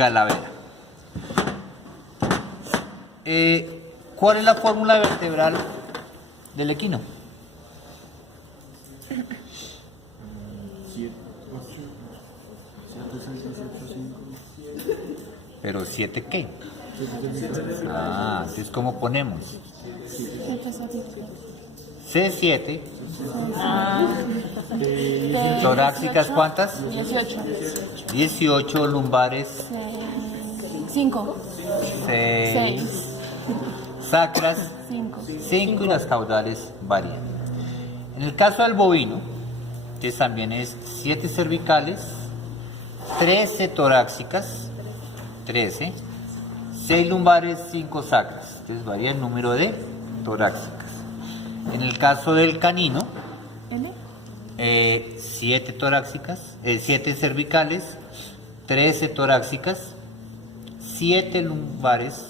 calavera. ¿Cuál es la fórmula vertebral del equino? 7, 8, 7, 6, 7, 5. ¿Pero 7 qué? Entonces ¿cómo ponemos? C7. Torácicas, ¿cuántas? 18. 18 lumbares. 5. 6. Sacras. 5. 5 y las caudales varían. En el caso del bovino, que también es 7 cervicales, 13 torácicas, 13, 6 lumbares, 5 sacras. Entonces varía el número de torácicas. En el caso del canino, 7 torácicas, 7 cervicales, 13 torácicas, 7 lumbares,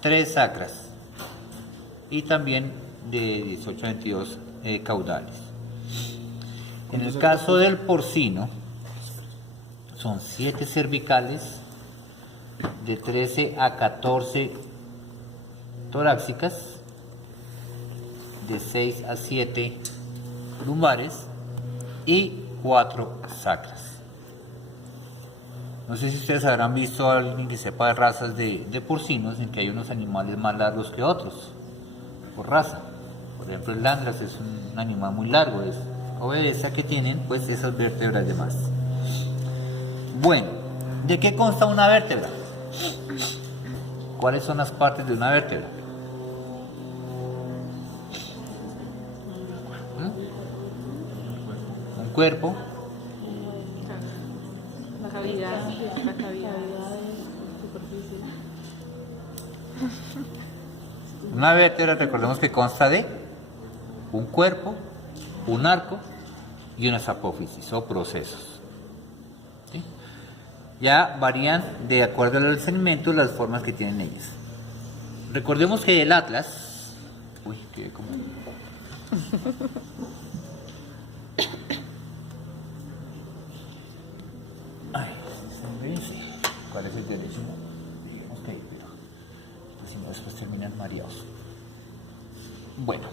3 sacras y también de 18 a 22 caudales. En el caso del porcino, son 7 cervicales, de 13 a 14 torácicas, de 6 a 7 lumbares y 4 sacras. No sé si ustedes habrán visto a alguien que sepa de razas de porcinos en que hay unos animales más largos que otros, por raza. Por ejemplo, el Landras es un animal muy largo, obedece a que tienen pues esas vértebras de más. Bueno, ¿de qué consta una vértebra? ¿Cuáles son las partes de una vértebra? Un cuerpo, La cavidad, superficie. una vértebra, recordemos que consta de un cuerpo, un arco y unas apófisis o procesos. ¿Sí? Ya varían de acuerdo al segmento las formas que tienen ellas. Recordemos que el atlas, uy, qué como ay, ¿cuál es el derecho? Digamos que, pero si no después terminan mareados. Bueno,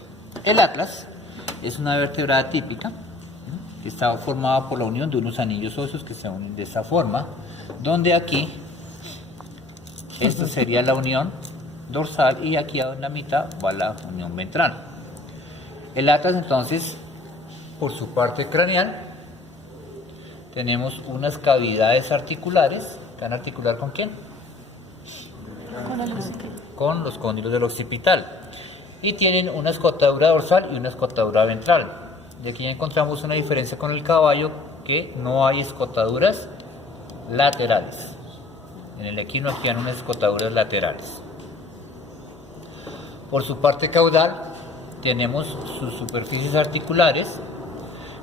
el atlas es una vertebrada típica, ¿no? Que está formada por la unión de unos anillos óseos que se unen de esta forma, donde aquí, esta sería la unión dorsal y aquí en la mitad va la unión ventral. El atlas entonces, por su parte craneal, tenemos unas cavidades articulares, que van a articular ¿con quién? Con los cóndilos del occipital. Y tienen una escotadura dorsal y una escotadura ventral. Y aquí ya encontramos una diferencia con el caballo, que no hay escotaduras laterales. En el equino aquí hay unas escotaduras laterales. Por su parte caudal tenemos sus superficies articulares,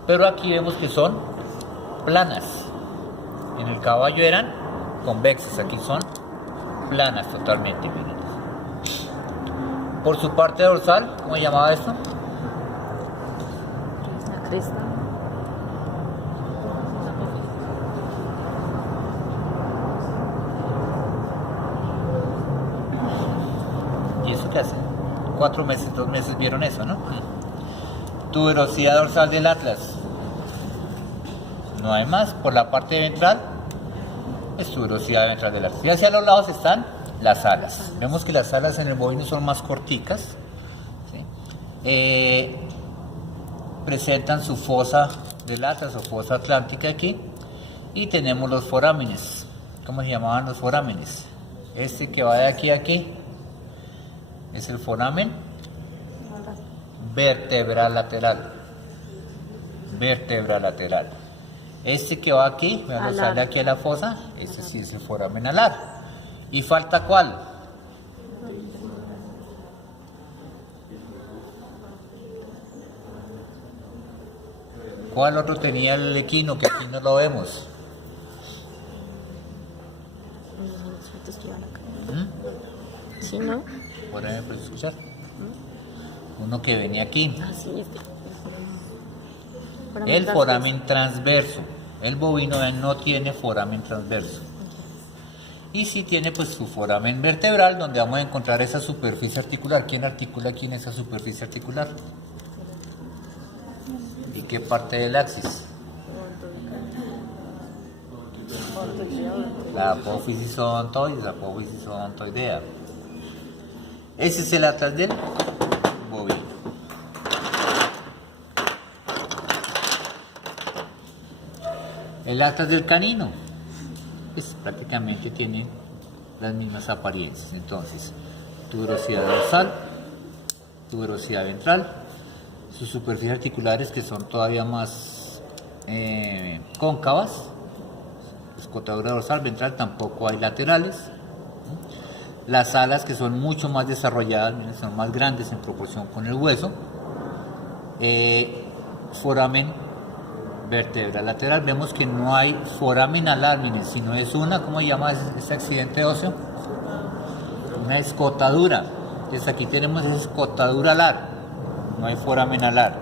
pero aquí vemos que son planas. En el caballo eran convexas, aquí son planas totalmente. Miren. Por su parte dorsal, ¿cómo se llamaba esto? La cresta. ¿Y eso qué hace? 4 meses, 2 meses vieron eso, ¿no? Tuberosidad dorsal del atlas. No hay más. Por la parte ventral, es tuberosidad ventral del atlas. Y hacia los lados están las alas. Vemos que las alas en el bovino son más corticas, ¿sí? Presentan su fosa del atlas o fosa atlántica aquí. Y tenemos los forámenes. ¿Cómo se llamaban los forámenes? Este que va de aquí a aquí es el foramen vértebra lateral. Vértebra lateral. Este que va aquí, cuando sale aquí a la fosa, este sí es el foramen alar. ¿Y falta cuál? ¿Cuál otro tenía el equino que aquí no lo vemos? Sí, ¿no? Por ahí me puedes escuchar. Uno que venía aquí. Así es. El foramen transverso. El bovino no tiene foramen transverso. Y sí tiene pues su foramen vertebral, donde vamos a encontrar esa superficie articular. ¿Quién articula aquí en esa superficie articular? ¿Y qué parte del axis? La apófisis odontoides, la apófisis odontoidea. Ese es el atlas del bovino. El atlas del canino, pues prácticamente tiene las mismas apariencias. Entonces, tuberosidad dorsal, tuberosidad ventral, sus superficies articulares que son todavía más cóncavas, escotadura dorsal, ventral, tampoco hay laterales. Las alas que son mucho más desarrolladas, miren, son más grandes en proporción con el hueso. Foramen vertebral lateral, vemos que no hay foramen alar, miren, sino es una, ¿cómo se llama ese accidente óseo? Una escotadura. Entonces aquí tenemos esa escotadura alar, no hay foramen alar.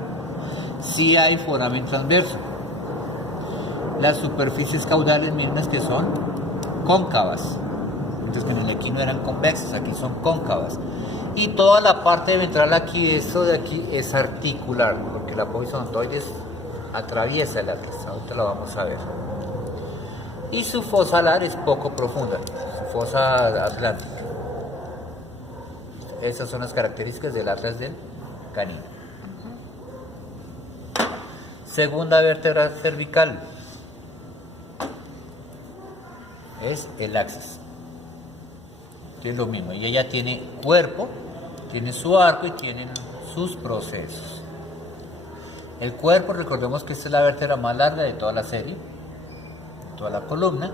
Sí hay foramen transverso. Las superficies caudales, miren, las que son cóncavas. Mientras que en el equino eran convexas, aquí son cóncavas. Y toda la parte ventral aquí, esto de aquí es articular, porque la apófisis odontoides atraviesa el atlas, ahorita lo vamos a ver. Y su fosa alar es poco profunda, su fosa atlántica. Esas son las características del atlas del canino. Segunda vértebra cervical es el axis. Es lo mismo, ella ya tiene cuerpo, tiene su arco y tienen sus procesos. El cuerpo, recordemos que esta es la vértebra más larga de toda la serie, de toda la columna,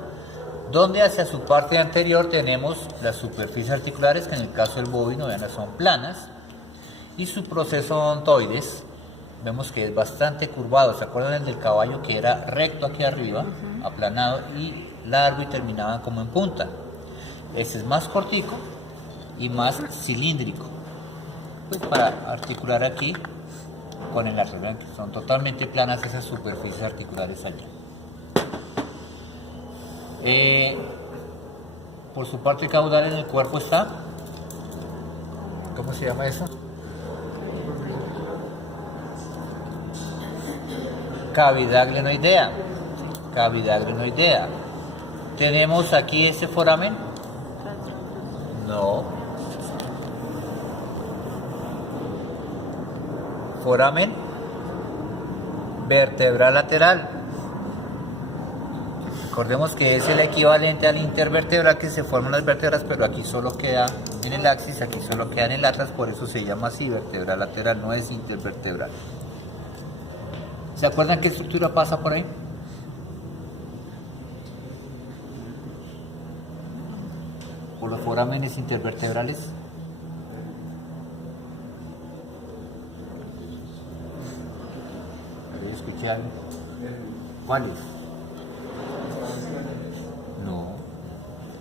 donde hacia su parte anterior tenemos las superficies articulares, que en el caso del bovino, vean, son planas, y su proceso odontoides, vemos que es bastante curvado. ¿Se acuerdan el del caballo que era recto aquí arriba, aplanado y largo y terminaba como en punta? Este es más cortico y más cilíndrico, pues para articular aquí con el atlas. Vean que son totalmente planas esas superficies articulares allá. Por su parte caudal en el cuerpo está, ¿cómo se llama eso? Cavidad glenoidea. Cavidad glenoidea. Tenemos aquí ese foramen. No. Foramen vertebral lateral. Recordemos que es el equivalente al intervertebral, que se forman las vértebras, pero aquí solo queda en el axis, aquí solo queda en el atlas, por eso se llama así, vertebral lateral, no es intervertebral. ¿Se acuerdan qué estructura pasa por ahí? Por los forámenes intervertebrales. ¿Yo escuché algo? ¿Cuáles? No.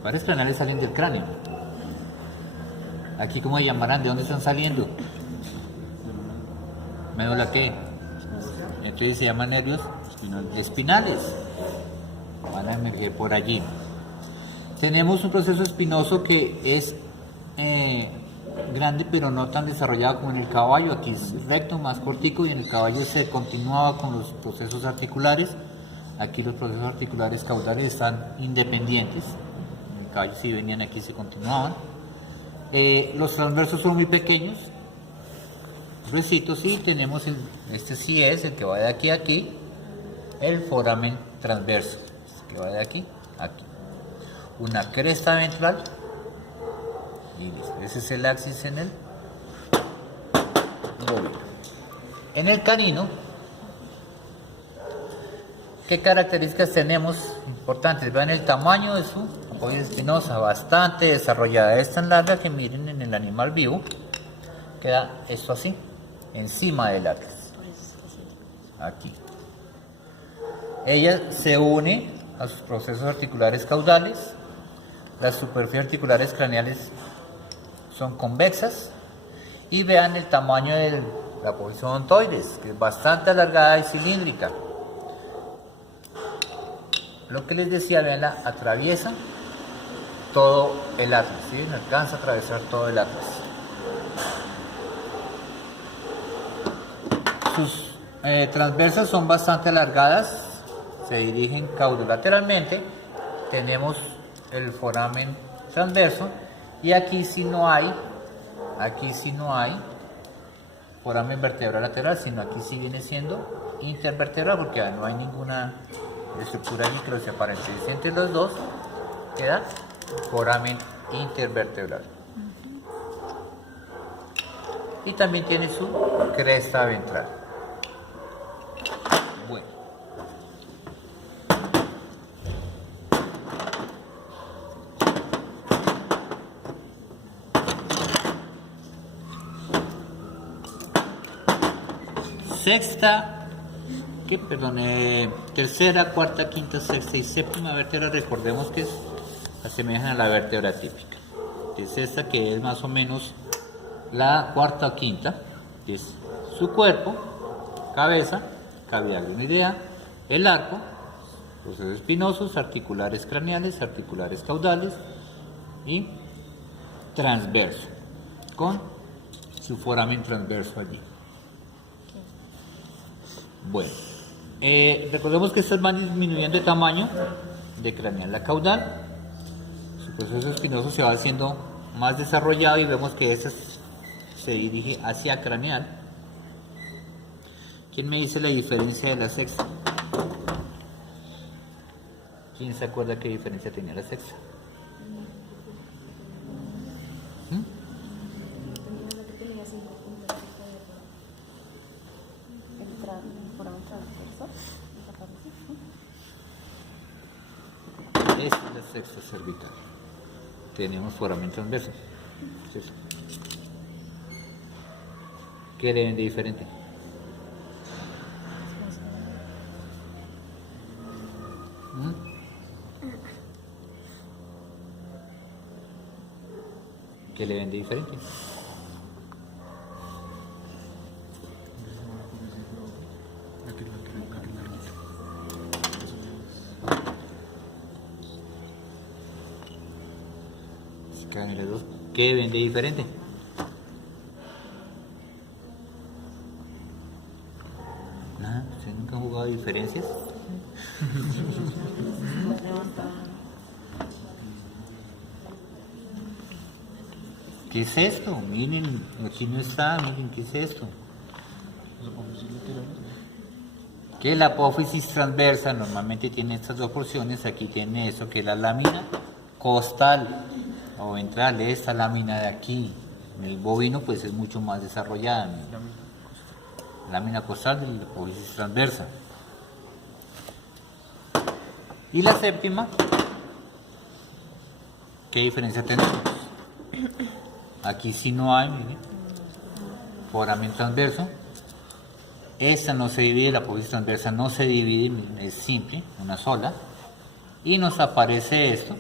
Varios canales salen del cráneo. Aquí, ¿cómo se llamarán? ¿De dónde están saliendo? ¿Médula qué? Entonces se llaman nervios espinales. Van a emerger por allí. Tenemos un proceso espinoso que es grande, pero no tan desarrollado como en el caballo. Aquí es recto, más cortico, y en el caballo se continuaba con los procesos articulares. Aquí los procesos articulares caudales están independientes. En el caballo sí venían aquí, se continuaban. Los transversos son muy pequeños, gruesitos, y tenemos este sí es el que va de aquí a aquí, el foramen transverso, este que va de aquí a aquí. Una cresta ventral y listo. Ese es el axis en el bovino. En el canino, ¿qué características tenemos importantes? Vean el tamaño de su apófisis espinosa, bastante desarrollada. Es tan larga que miren en el animal vivo, queda esto así, encima del atlas. Aquí. Ella se une a sus procesos articulares caudales. Las superficies articulares craneales son convexas. Y vean el tamaño de la apófisis odontoides, que es bastante alargada y cilíndrica. Lo que les decía, vean, la atraviesa todo el atlas, ¿sí? No alcanza a atravesar todo el atlas. Sus transversas son bastante alargadas, se dirigen caudolateralmente. Tenemos el foramen transverso y aquí sí no hay foramen vertebral lateral, sino aquí sí viene siendo intervertebral porque no hay ninguna estructura allí que los separe. Entonces, entre los dos queda foramen intervertebral. Y también tiene su cresta ventral. Bueno. Tercera, cuarta, quinta, sexta y séptima vértebra, recordemos que asemejan a la vértebra típica. Es esta que es más o menos la cuarta o quinta, que es su cuerpo, cabeza, cavidad idea, el arco, procesos espinosos, articulares craneales, articulares caudales y transverso, con su foramen transverso allí. Bueno, recordemos que estas van disminuyendo de tamaño de craneal a caudal. Su proceso espinoso se va haciendo más desarrollado y vemos que este se dirige hacia craneal. ¿Quién me dice la diferencia de la sexta? ¿Quién se acuerda qué diferencia tenía la sexta? Esta es la sexta cervical. Tenemos foramen transverso. ¿Sí? ¿Qué le ven de diferente? ¿Qué le ven de diferente? ¿Qué ven de diferente? Nada, ¿ustedes nunca han jugado diferencias? ¿Qué es esto? Miren, aquí no está, miren, ¿qué es esto? Que la apófisis transversa normalmente tiene estas dos porciones, aquí tiene eso que es la lámina costal o ventral, esta lámina de aquí. En el bovino pues es mucho más desarrollada, lámina costal de la apófisis transversa. Y la séptima, ¿qué diferencia tenemos? Aquí sí no hay, miren, foramen transverso. Esta no se divide, la apófisis transversa no se divide, miren, es simple, una sola. Y nos aparece esto,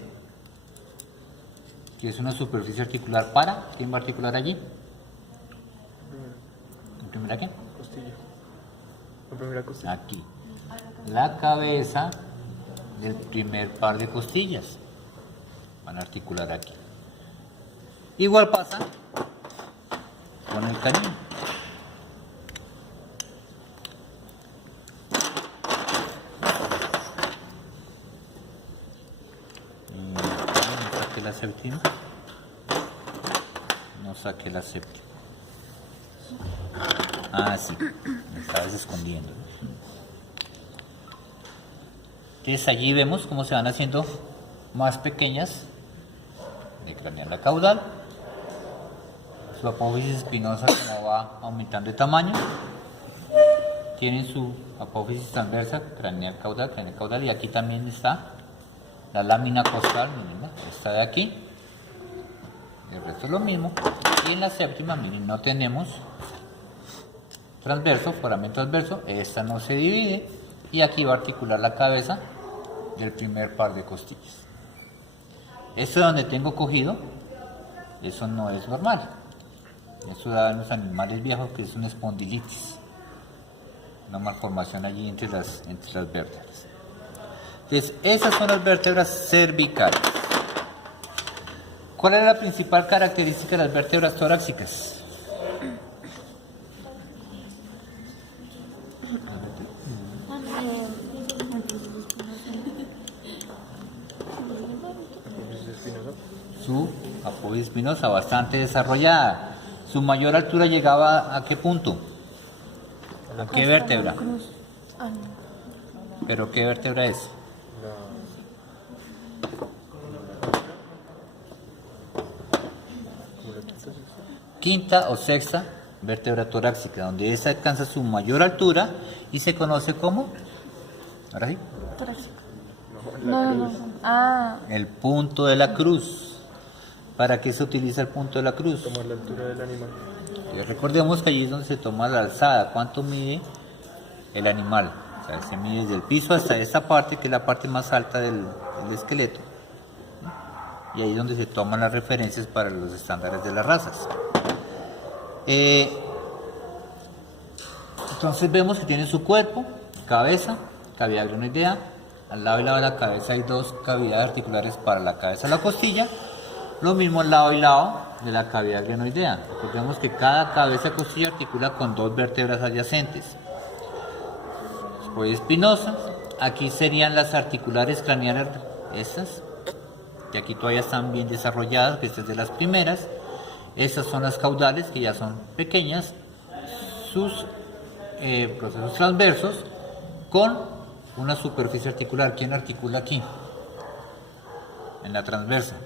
que es una superficie articular para, ¿quién va a articular allí? ¿La primera qué? Costilla. La primera costilla. Aquí. La cabeza del primer par de costillas. Van a articular aquí. Igual pasa con el canino. No saqué la séptima. No saqué la séptima. Ah, sí. Me estabas escondiendo. Entonces allí vemos cómo se van haciendo más pequeñas de craneal a caudal. Su apófisis espinosa como va aumentando de tamaño. Tienen su apófisis transversa, craneal caudal, y aquí también está la lámina costal, miren, esta de aquí. El resto es lo mismo. Y en la séptima, miren, no tenemos transverso, foramen transverso, esta no se divide, y aquí va a articular la cabeza del primer par de costillas. Esto donde tengo cogido, eso no es normal. Eso da en los animales viejos que es una espondilitis, una malformación allí entre las vértebras. Entonces, esas son las vértebras cervicales. ¿Cuál es la principal característica de las vértebras torácicas? Su apófisis espinosa, bastante desarrollada. Su mayor altura llegaba ¿a qué punto? ¿A qué vértebra? ¿Pero qué vértebra es? Quinta o sexta vértebra torácica, donde esa alcanza su mayor altura y se conoce como, ahora sí, No. Ah, el punto de la cruz. ¿Para qué se utiliza el punto de la cruz? Tomar la altura del animal. Recordemos que allí es donde se toma la alzada. ¿Cuánto mide el animal? O sea, se mide desde el piso hasta esta parte, que es la parte más alta del esqueleto. Y ahí es donde se toman las referencias para los estándares de las razas. Entonces vemos que tiene su cuerpo, cabeza, cavidad glenoidea. Al lado y lado de la cabeza hay dos cavidades articulares para la cabeza y la costilla. Lo mismo al lado y lado de la cavidad glenoidea. Recordemos que cada cabeza y costilla articula con dos vértebras adyacentes. Pues espinosa, aquí serían las articulares craneales, estas, que aquí todavía están bien desarrolladas, que esta es de las primeras. Estas son las caudales, que ya son pequeñas, sus procesos transversos con una superficie articular. ¿Quién articula aquí? En la transversa.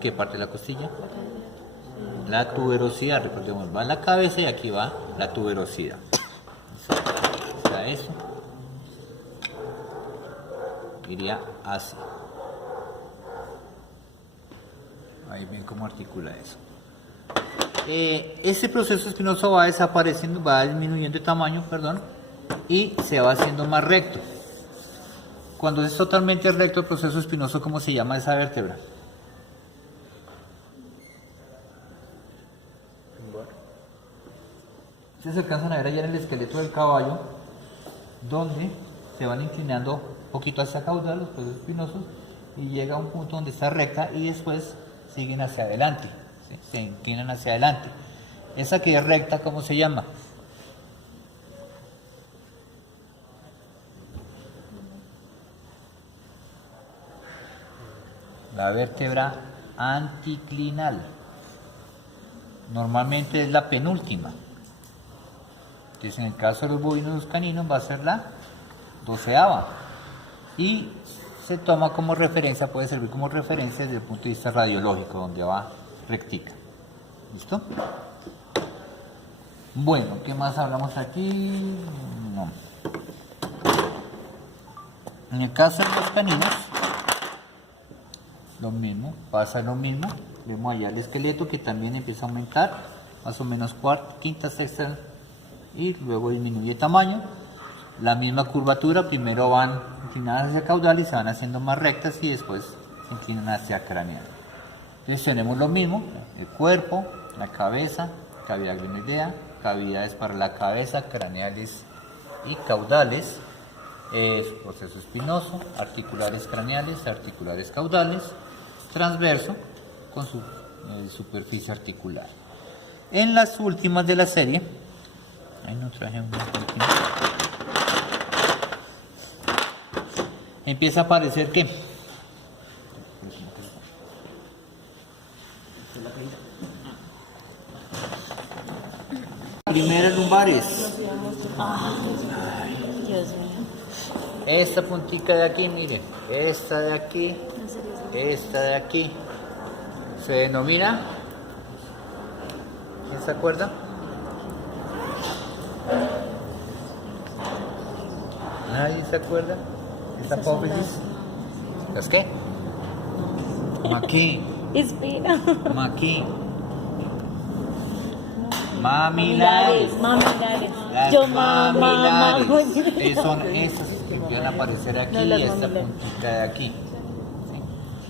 ¿Qué parte de la costilla? La tuberosidad, recordemos, va la cabeza y aquí va la tuberosidad. Está eso. Iría así. Ahí ven cómo articula eso. Ese proceso espinoso va desapareciendo, va disminuyendo de tamaño, perdón, y se va haciendo más recto. Cuando es totalmente recto el proceso espinoso, ¿cómo se llama esa vértebra? Ustedes alcanzan a ver allá en el esqueleto del caballo, donde se van inclinando un poquito hacia caudal los procesos espinosos y llega a un punto donde está recta y después siguen hacia adelante, ¿sí? Se inclinan hacia adelante. Esa que es recta, ¿cómo se llama? La vértebra anticlinal. Normalmente es la penúltima. Entonces, en el caso de los bovinos caninos va a ser la 12ª. Y se toma como referencia, puede servir como referencia desde el punto de vista radiológico, donde va rectica. ¿Listo? Bueno, ¿qué más hablamos aquí? No. En el caso de los caninos, lo mismo, pasa lo mismo. Vemos allá el esqueleto que también empieza a aumentar, más o menos cuarta, quinta, sexta, y luego disminuye de tamaño. La misma curvatura, primero van inclinadas hacia caudal y se van haciendo más rectas y después se inclinan hacia craneal. Entonces tenemos lo mismo, el cuerpo, la cabeza, cavidad glenoidea, cavidades para la cabeza, craneales y caudales, proceso espinoso, articulares craneales, articulares caudales, transverso con su superficie articular. En las últimas de la serie, ahí no traje un empieza a aparecer ¿qué? Primeras lumbares. Dios mío. Esta puntica de aquí, miren, esta de aquí, esta de aquí, se denomina, ¿quién se acuerda? ¿Nadie se acuerda? ¿Esta apófisis? ¿Las qué? Maquí, Espera. maquí, mamilares. Mamilares. Las Yo mamilares. mamá. Son estas que pueden aparecer aquí No, y las esta mamilares. puntita de aquí.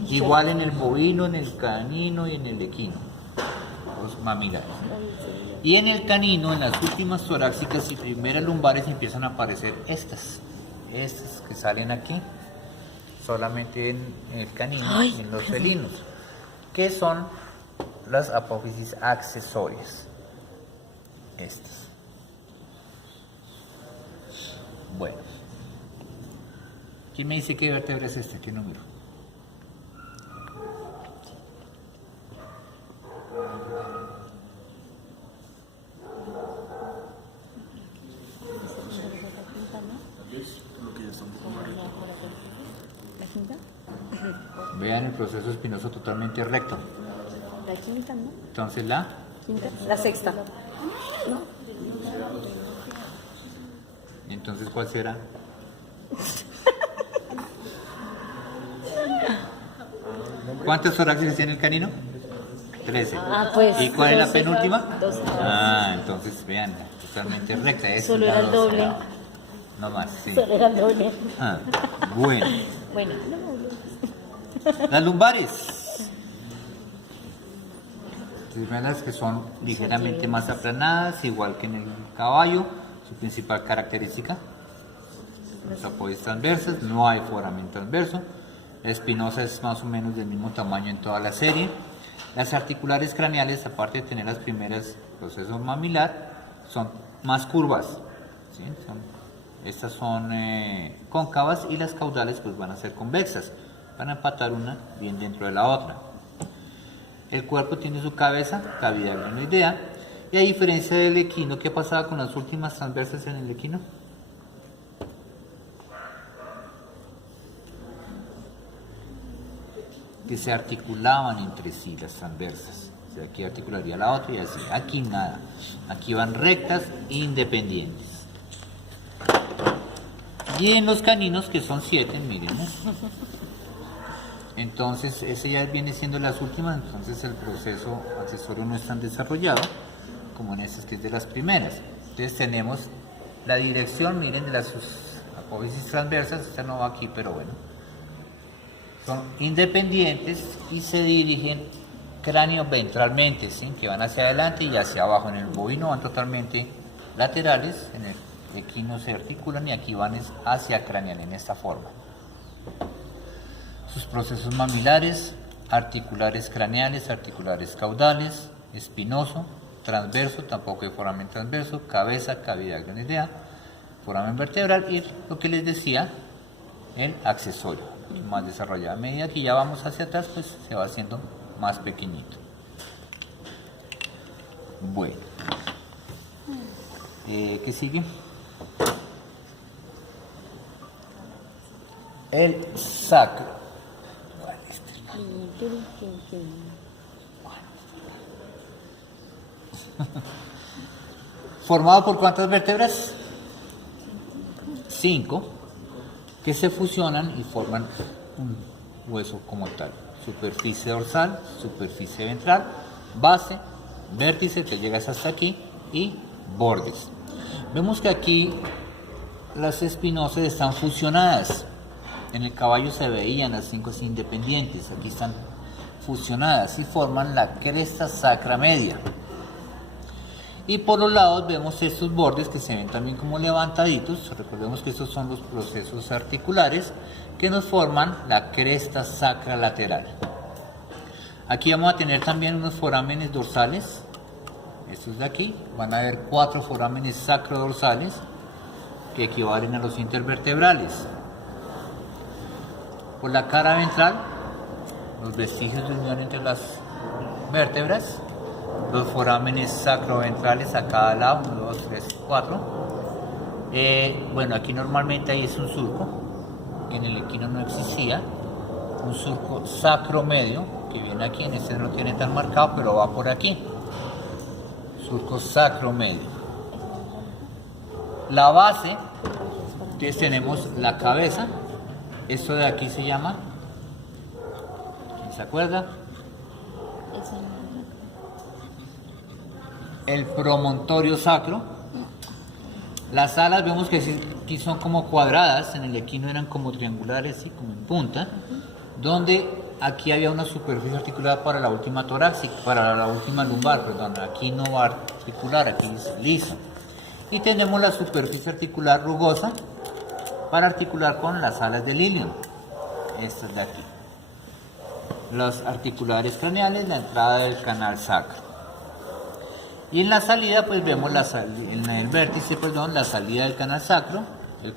¿Sí? Igual en el bovino, en el canino y en el equino. Los mamilares. Y en el canino, en las últimas torácicas y primeras lumbares empiezan a aparecer estas que salen aquí. solamente en el canino y en los felinos, que son las apófisis accesorias. Estas. Bueno. ¿Quién me dice qué vértebra es este? ¿Qué número? Lo que ya está un poco más recto. La quinta. Vean el proceso espinoso totalmente recto. La quinta, ¿no? Entonces la Quinta. La sexta. entonces ¿cuál será? ¿Cuántos torácices tiene el canino? 13. Ah, pues. ¿Y cuál es la 12, penúltima? 12. Ah, entonces vean, totalmente recta. Es Solo la era el doble. 12ª. No más, sí. Solo era el doble. Ah, bueno. Bueno. Las lumbares. Las que son ligeramente más aplanadas, igual que en el caballo. Su principal característica, los apoyos transversas, no hay foramen transverso. La espinosa es más o menos del mismo tamaño en toda la serie. Las articulares craneales, aparte de tener las primeras procesos mamilar, son más curvas. ¿Sí? Estas son cóncavas, y las caudales pues van a ser convexas. Van a empatar una bien dentro de la otra. El cuerpo tiene su cabeza, cavidad glenoidea, y a diferencia del equino, ¿qué pasaba con las últimas transversas en el equino? Que se articulaban entre sí las transversas. O sea, aquí articularía la otra y así. Aquí nada. Aquí van rectas, independientes. Y en los caninos, que son 7, miren. Entonces, ese ya viene siendo las últimas, entonces el proceso accesorio no es tan desarrollado como en estas, que es de las primeras. Entonces tenemos la dirección, miren, de las apófisis transversas, esta no va aquí, pero bueno. Son independientes y se dirigen cráneo ventralmente, ¿sí? Que van hacia adelante y hacia abajo. En el bovino van totalmente laterales, en el equino se articulan y aquí van hacia craneal, en esta forma. Sus procesos mamilares, articulares craneales, articulares caudales, espinoso, transverso, tampoco hay foramen transverso, cabeza, cavidad glenoidea, foramen vertebral y lo que les decía, el accesorio, más desarrollado. A medida que ya vamos hacia atrás, pues se va haciendo más pequeñito. Bueno, ¿qué sigue? El sacro. ¿Formado por cuántas vértebras? 5, que se fusionan y forman un hueso como tal. Superficie dorsal, superficie ventral, base, vértice, te llegas hasta aquí, y bordes. Vemos que aquí las espinosas están fusionadas. En el caballo se veían las 5 independientes, aquí están fusionadas y forman la cresta sacra media. Y por los lados vemos estos bordes que se ven también como levantaditos. Recordemos que estos son los procesos articulares que nos forman la cresta sacra lateral. Aquí vamos a tener también unos forámenes dorsales. Estos de aquí, van a haber 4 forámenes sacrodorsales que equivalen a los intervertebrales. Por la cara ventral, los vestigios de unión entre las vértebras, los forámenes sacroventrales a cada lado, 1, 2, 3, 4. Bueno, aquí normalmente ahí es un surco, en el equino no existía, un surco sacromedio, que viene aquí, en este no lo tiene tan marcado, pero va por aquí, surco sacromedio. La base, entonces tenemos la cabeza, esto de aquí se llama, ¿quién se acuerda? El promontorio sacro. Las alas vemos que aquí son como cuadradas, en el equino eran como triangulares y como en punta, donde aquí había una superficie articulada para la última torácica, para la última lumbar, perdón, aquí no va a articular, aquí es liso. Y tenemos la superficie articular rugosa para articular con las alas del ilion. estas de aquí. Los articulares craneales, la entrada del canal sacro. Y en la salida pues vemos en el vértice, perdón, la salida del canal sacro, el